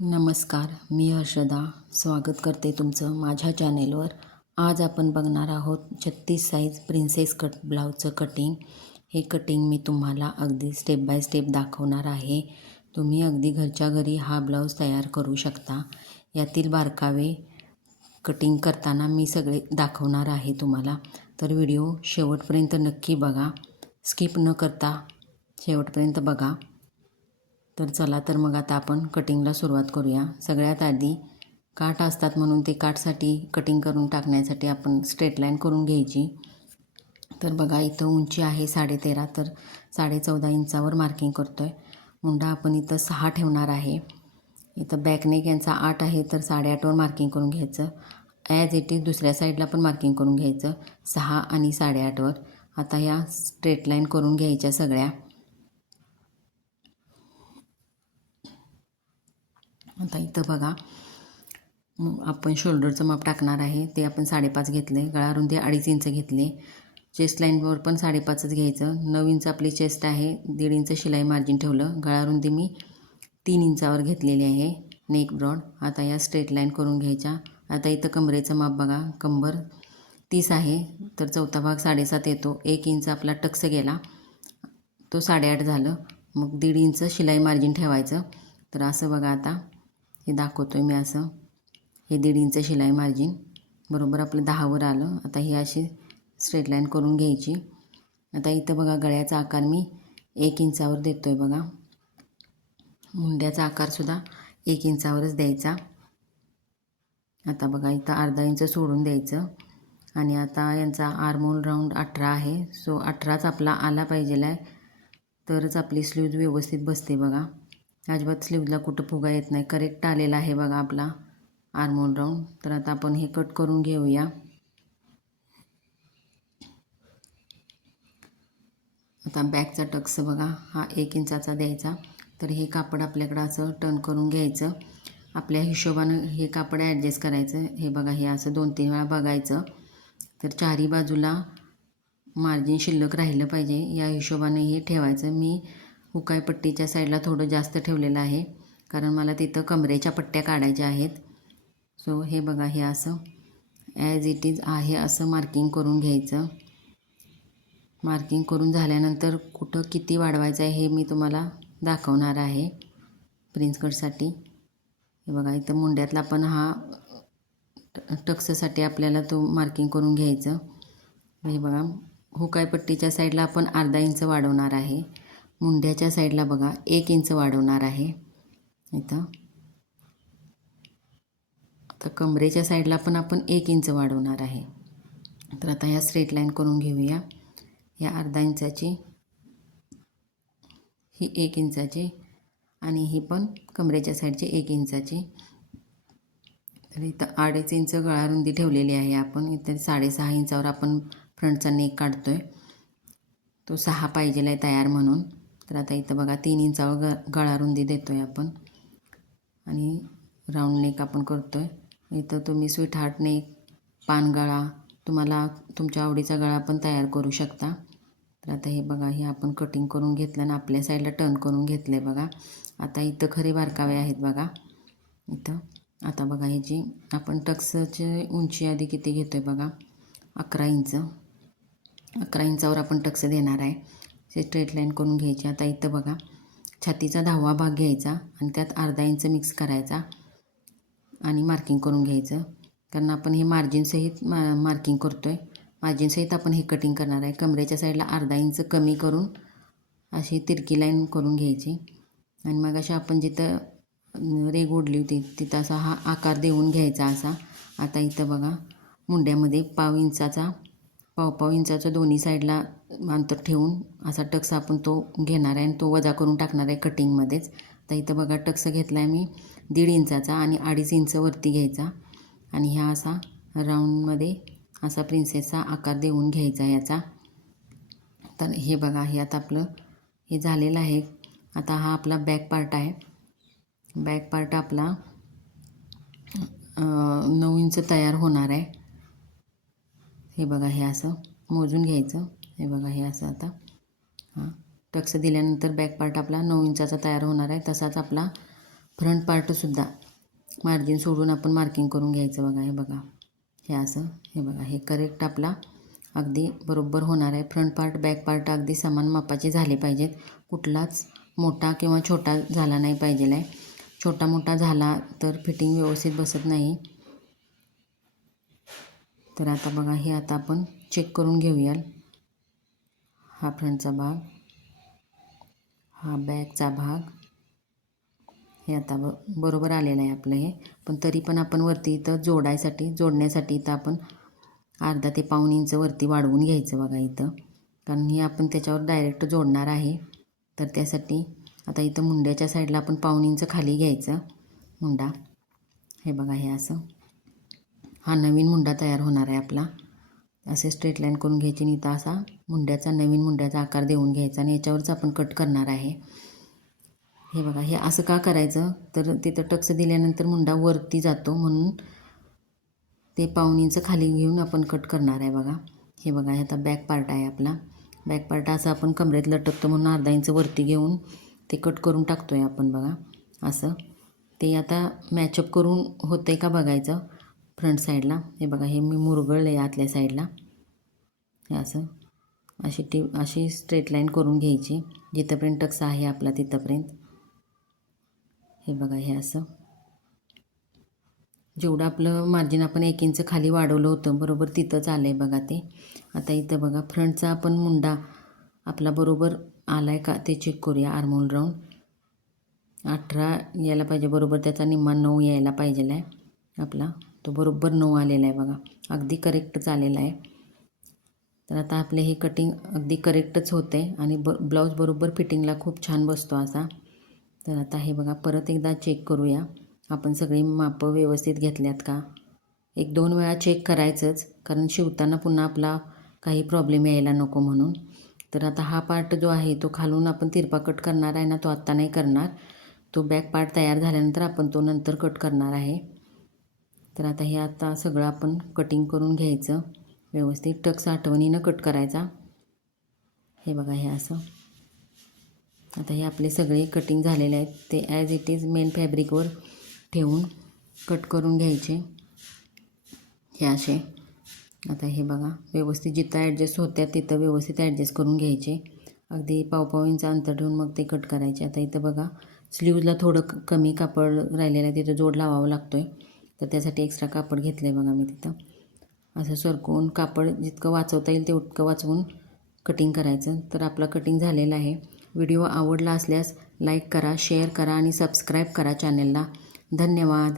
नमस्कार, मी हर्षदा स्वागत करते तुमचं माझ्या चॅनेलवर. आज आपण बघणार आहोत 36 साईज प्रिन्सेस कट ब्लाऊजचं कटिंग. हे कटिंग मी तुम्हाला अगदी स्टेप बाय स्टेप दाखवणार आहे. तुम्ही अगदी घरच्या घरी हा ब्लाऊज तयार करू शकता. यातील बारकावे कटिंग करताना मी सगळे दाखवणार आहे तुम्हाला. तर व्हिडिओ शेवटपर्यंत नक्की बघा, स्किप न करता शेवटपर्यंत बघा. तर चला तर मग आता आपण कटिंगला सुरुवात करूया. सगळ्यात आधी काठ असतात म्हणून ते काठसाठी कटिंग करून टाकण्यासाठी आपण स्ट्रेट लाईन करून घ्यायची. तर बघा इथं उंची आहे 13.5, तर 14.5 इंचावर मार्किंग करतो आहे. मुंडा आपण इथं 6 ठेवणार आहे. इथं बॅकनेक यांचा 8 आहे, तर 8.5वर मार्किंग करून घ्यायचं. ॲज इट इज दुसऱ्या साईडला पण मार्किंग करून घ्यायचं 6 आणि 8.5वर. आता ह्या स्ट्रेट लाईन करून घ्यायच्या सगळ्या. आता इथं बघा आपण शोल्डरचं माप टाकणार आहे. ते आपण 5.5 घेतले. गळारुंदी 2.5 इंच घेतले. चेस्ट लाईनवर पण 5.5च घ्यायचं. 9 इंच आपली चेस्ट आहे. 1.5 इंच शिलाई मार्जिन ठेवलं. गळारुंदी मी 3 इंचावर घेतलेली आहे. Neck broad. आता या स्ट्रेट लाईन करून घ्यायच्या. आता इथं कमरेचं माप बघा. कंबर 30 आहे, तर चौथा भाग 7.5 येतो. 1 इंच आपला टक्स गेला, तो 8.5 झालं. मग 1.5 इंच शिलाई मार्जिन ठेवायचं. तर असं बघा आता हे दाखवतो आहे मी. असं हे 1.5 इंच शिलाई मार्जिन बरोबर आपलं 10वर आलं. आता ही अशी स्ट्रेट लाईन करून घ्यायची. आता इथं बघा गळ्याचा आकार मी 1 इंचावर देतो आहे बघा. मुंड्याचा आकारसुद्धा 1 इंचावरच द्यायचा. आता बघा इथं अर्धा इंच सोडून द्यायचं. आणि आता यांचा आर्महोल राऊंड 18 आहे. सो 18च आपला आला पाहिजेल आहे, तरच आपली स्लीव्ज व्यवस्थित बसते बघा. अजिबात स्लीवला कुठं फुगा येत नाही. करेक्ट आलेला आहे बघा आपला आर्महोल राऊंड. तर आता आपण हे कट करून घेऊया. आता बॅकचा टक्स बघा हा 1 इंचाचा द्यायचा. तर हे कापड आपल्याकडं असं टर्न करून घ्यायचं. आपल्या हिशोबानं हे कापड ॲडजस्ट करायचं. हे बघा हे असं 2-3 वेळा बघायचं. तर चारही बाजूला मार्जिन शिल्लक राहिलं पाहिजे या हिशोबाने हे ठेवायचं. मी हुकाई पट्टीच्या साईडला थोडं जास्त ठेवलेलं आहे, कारण मला तिथं कमरेच्या पट्ट्या काढायच्या आहेत. सो हे बघा हे असं ॲज इट इज आहे असं मार्किंग करून घ्यायचं. मार्किंग करून झाल्यानंतर कुठं किती वाढवायचं आहे हे मी तुम्हाला दाखवणार आहे प्रिन्स कटसाठी. हे बघा इथं मुंड्यातला पण हा टक्ससाठी आपल्याला तो मार्किंग करून घ्यायचं. हे बघा हुकाई पट्टीच्या साईडला आपण अर्धा इंच वाढवणार आहे. मुंड्याच्या साईडला बघा 1 इंच वाढवणार आहे इथं. आता कमरेच्या साईडला पण आपण 1 इंच वाढवणार आहे. तर आता ह्या स्ट्रेट लाईन करून घेऊया. ह्या अर्धा इंचाची, ही 1 इंचाची आणि ही पण कमरेच्या साईडची 1 इंचाची. तर इथं 2.5 इंच गळारुंदी ठेवलेली आहे आपण. इथं 6.5 इंचावर आपण फ्रंटचा नेक काढतो आहे. तो 6 पाहिजेला आहे तयार म्हणून. तर आता इथं बघा 3 इंचावर गळारुंदी देतो आहे आपण आणि राऊंड नेक आपण करतो आहे. इथं तुम्ही स्वीट हार्ट नेक, पानगळा, तुम्हाला तुमच्या आवडीचा गळा पण तयार करू शकता. तर आता हे बघा हे आपण कटिंग करून घेतलं आणि आपल्या साईडला टर्न करून घेतलं आहे बघा. आता इथं खरे बारकावे आहेत बघा इथं. आता बघा हे जी आपण टक्सची उंची आधी किती घेतो आहे बघा, 11 इंच. 11 इंचावर आपण टक्स देणार आहे. हे स्ट्रेट लाईन करून घ्यायची. आता इथं बघा छातीचा 10वा भाग घ्यायचा आणि त्यात अर्धा इंच मिक्स करायचा आणि मार्किंग करून घ्यायचं. कारण आपण हे मार्जिनसहित मार्किंग करतो आहे. मार्जिनसहित आपण हे कटिंग करणार आहे. कमरेच्या साईडला अर्धा इंच कमी करून अशी तिरकी लाईन करून घ्यायची. आणि मग अशा आपण जिथं रेघ ओढली होती तिथं असा हा आकार देऊन घ्यायचा असा. आता इथं बघा मुंड्यामध्ये पाव इंचाचं दोन्ही साईडला अंतर ठेवून असा टक्स आपण तो घेणार आहे आणि तो वजा करून टाकणार आहे कटिंगमध्येच. तर इथं बघा टक्स घेतला आहे मी 1.5 इंचाचा आणि 2.5 इंच वरती घ्यायचा आणि ह्या असा राऊंडमध्ये असा प्रिन्सेसचा आकार देऊन घ्यायचा याचा. तर हे बघा हे आता आपलं हे झालेलं आहे. आता हा आपला बॅक पार्ट आहे. बॅक पार्ट आपला 9 इंच तयार होणार आहे. हे बघा हे असं मोजून घ्यायचं. हे बघा हे असं आता हां टक्स दिल्यानंतर बॅक पार्ट आपला 9 इंचाचा तयार होणार आहे. तसाच आपला फ्रंट पार्टसुद्धा मार्जिन सोडून आपण मार्किंग करून घ्यायचं बघा. हे बघा हे असं, हे बघा हे करेक्ट आपला अगदी बरोबर होणार आहे. फ्रंट पार्ट बॅक पार्ट अगदी समान मापाचे झाले पाहिजेत. कुठलाच मोठा किंवा छोटा झाला नाही पाहिजे आहे. छोटा मोठा झाला तर फिटिंग व्यवस्थित बसत नाही. तर आता बघा हे आता आपण चेक करून घेऊयाल. हा फ्रंटचा भाग, हा बॅकचा भाग, हे आता बरोबर आलेलं आहे आपलं हे. पण तरी पण आपण वरती इथं जोडण्यासाठी इथं आपण अर्धा ते पाऊण इंच वरती वाढवून घ्यायचं बघा इथं, कारण हे आपण त्याच्यावर डायरेक्ट जोडणार आहे. तर त्यासाठी आता इथं मुंड्याच्या साईडला आपण पाऊण इंच खाली घ्यायचं मुंडा. हे बघा हे असं हा नवीन मुंडा तयार होणार आहे आपला. असे स्ट्रेट लाईन करून घ्यायची आणि इथं असा नवीन मुंड्याचा आकार देऊन घ्यायचा आणि याच्यावरच आपण कट करणार आहे. हे बघा हे असं का करायचं, तर तिथं टक्स दिल्यानंतर मुंडा वरती जातो म्हणून ते पाऊण इंच खाली घेऊन आपण कट करणार आहे बघा. हे बघा हे आता बॅक पार्ट आहे आपला. बॅक पार्ट असं आपण कमरेत लटकतो म्हणून अर्धा इंच वरती घेऊन ते कट करून टाकतो आहे आपण बघा असं. ते आता मॅचअप करून होतं आहे का बघायचं फ्रंट साईडला. हे बघा हे मी मुरगळलं आहे आतल्या साईडला. हे असं अशी स्ट्रेट लाईन करून घ्यायची जिथंपर्यंत टक्स आहे आपला तिथंपर्यंत. हे बघा हे असं जेवढं आपलं मार्जिन आपण 1 इंच खाली वाढवलं होतं बरोबर तिथंच आलं आहे बघा ते. आता इथं बघा फ्रंटचा आपण मुंडा आपला बरोबर आला आहे का ते चेक करूया. आर्महोल राऊंड 18 यायला पाहिजे बरोबर, त्याचा निम्मा 9 यायला पाहिजे आहे आपला. तो बरोबर 9 आलेला आहे बघा, अगदी करेक्टच आलेला आहे. तर आता आपले हे कटिंग अगदी करेक्टच होतं आहे आणि ब्लाऊज बरोबर फिटिंगला खूप छान बसतो असा. तर आता हे बघा परत एकदा चेक करूया आपण सगळी मापं व्यवस्थित घेतल्यात का. 1-2 वेळा चेक करायचंच, कारण शिवताना पुन्हा आपला काही प्रॉब्लेम यायला नको म्हणून. तर आता हा पार्ट जो आहे तो खालून आपण तिरपा कट करणार आहे ना, तो आत्ता नाही करणार. तो बॅक पार्ट तयार झाल्यानंतर आपण तो नंतर कट करणार आहे. तर आता हे आता सगळं आपण कटिंग करून घ्यायचं व्यवस्थित. टक्स आठवणीनं कट करायचा. हे बघा हे असं. आता हे आपले सगळे कटिंग झालेले आहेत, ते ॲज इट इज मेन फॅब्रिकवर ठेवून कट करून घ्यायचे हे असे. आता हे बघा व्यवस्थित जिथं ॲडजस्ट होत्या तिथं व्यवस्थित ॲडजस्ट करून घ्यायचे. अगदी पाव इंच अंतर ठेवून मग ते कट करायचे. आता इथं बघा स्लीव्जला थोडं कमी कापड राहिलेलं आहे, तिथं जोड लावावा लागतो आहे. तर त्यासाठी एक्स्ट्रा कापड घेतलं आहे बघा मी तिथं. असं सरकवून कापड जितकं वाचवता येईल तितकं वाचवून कटिंग करायचं. तर आपलं कटिंग झालेलं आहे. व्हिडिओ आवडला असल्यास लाईक करा, शेअर करा आणि सबस्क्राईब करा चॅनलला. धन्यवाद.